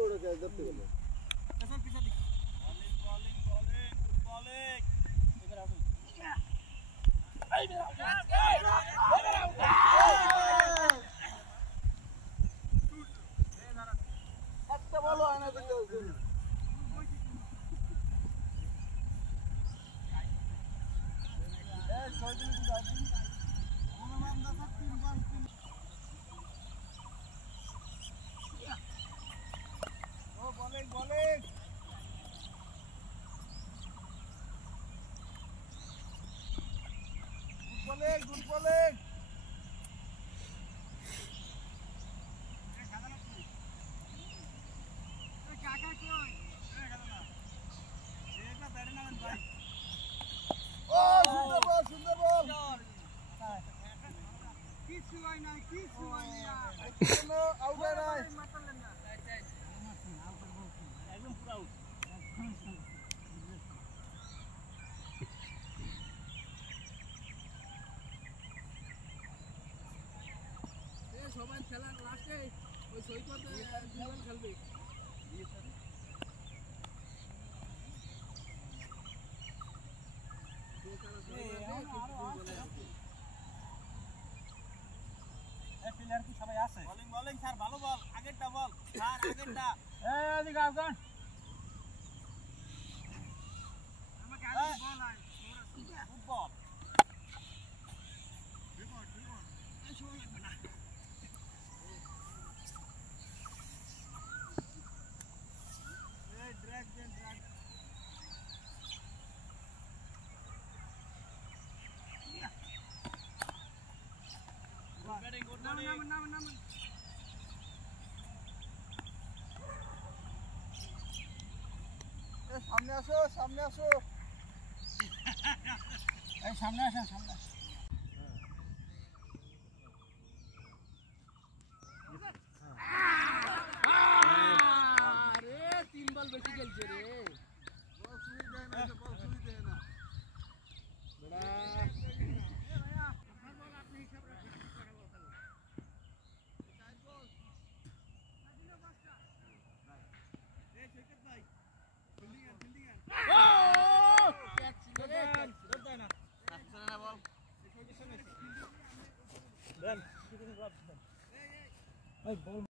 Good bowling. সুন্দর বল কিছু হয় না আউট হয় না একদম পুরো আউট সবাই খেলার লাস্টে ওই সৈকত জীবন খেলবে প্লেয়ার কি সবাই আছে বোলিং স্যার ভালো বল আগেরটা বল স্যার আগেরটা এদিকে আফগান আমাকে আগে বল আয় গুড বল এই সময় লাগবে না এই ড্র্যাগ নাম সামনে আসো এই সামনে আসেন আরে 3 বল বেশি খেলছে রে বল সুই দেয় না বড়া ভাইয়া আপনার বল আপনি হিসাব রাখেন Then,